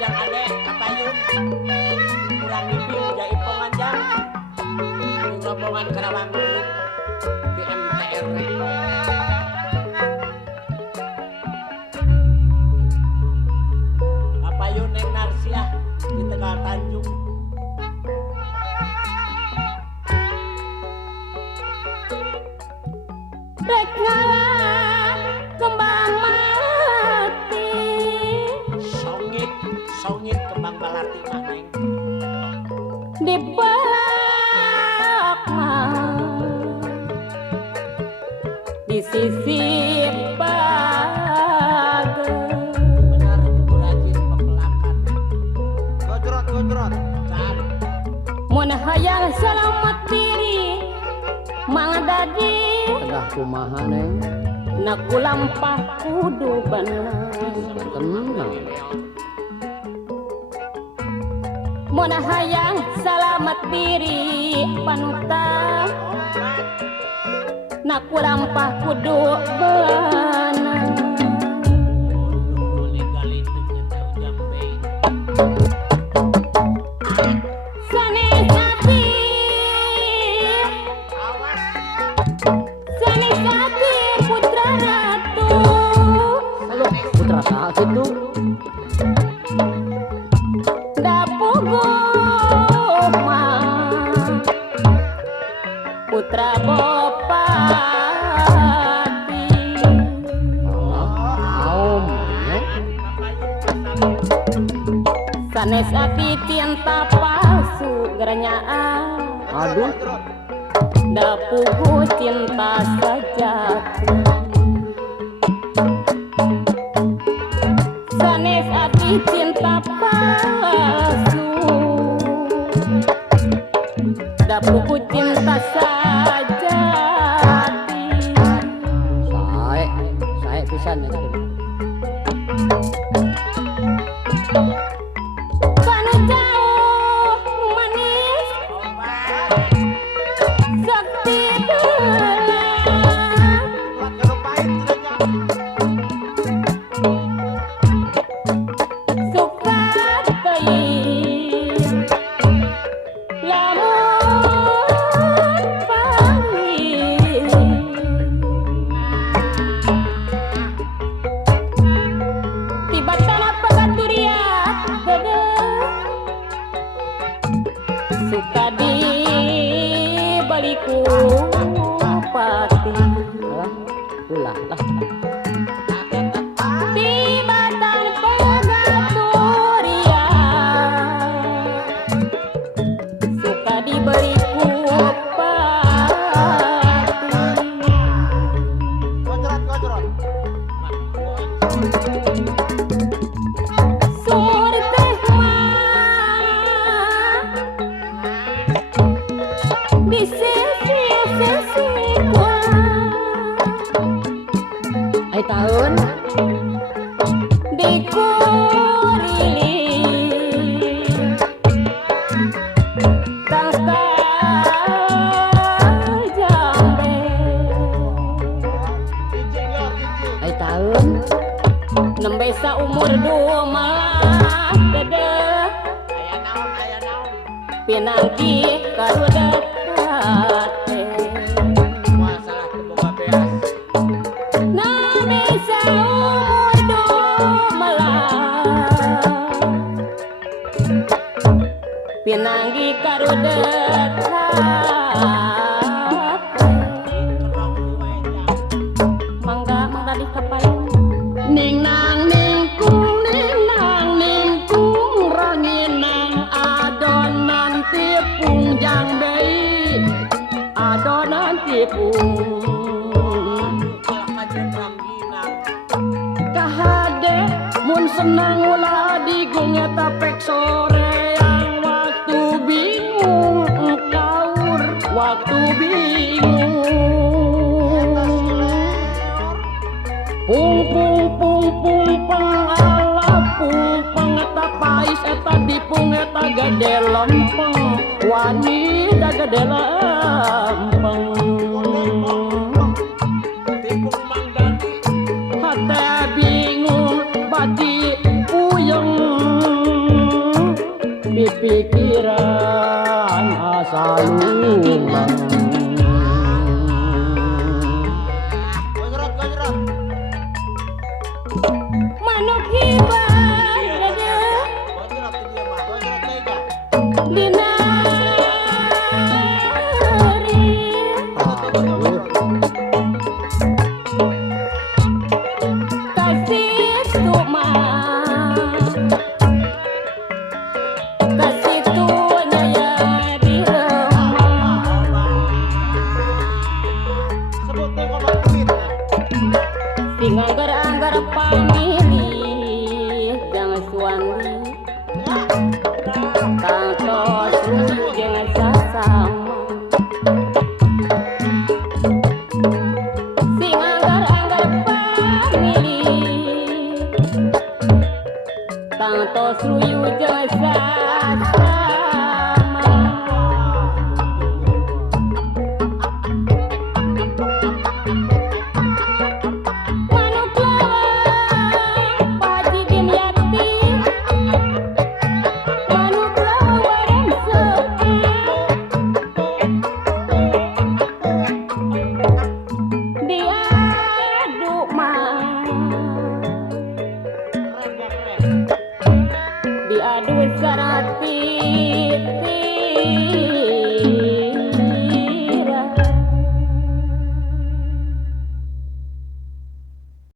jang ade kapayun kurang ngipin jaipongan jang rombongan Karawang Group di MTR kapayun neng Narsiah di Tegal Tanjung rek ngalah kembang melati songit kembang melati mah neng di belak di sisi pagi benar itu rajin pepelakan Gojrot can mun hayang selamat diri mang dadi tengah kumaha neng naku lampah kudu bener tenang mun hayang selamat diri pantang naku lampah kudu bener legal itu kita jambe sanes ati awas sanes ati putra ratu halo putra saat itu dapugu putra bopati aom sanes ati cinta palsu geranyaan aduh dapugu cinta sejati sanes ati cinta palsu dapugu cinta sejati saya pisan ya kanu jauh nu manis sakti belang suka teuing lamun pahit tiba-tiba pegaturiat gede suka dibaliku pati alah ulah lah tibatan pegaturiat suka dibaliku pati sumur teh mah di sisi kuat ai tahun di kuriling tangkal jambe ai tahun nembe saumur dua malah gede aya naon pinangki karudet masalah keboga beas nami saumur dua malah pinangki karudet mangga di kapayun ning nang ning kung ranginang adonan tipung jang bei adonan tipung kalau kajian rangginang kahade mun senang ulah digung eta pek sore yang waktu bingung engkaur waktu bingung pung pengalapung pengeta pais eta dipung eta gede lempeng wani da gede lempeng tipung manggati hate bingung bati puyeng sing anggar-anggar pamilih jangan suami kantos jangan sasama sing anggar-anggar pamilih kantos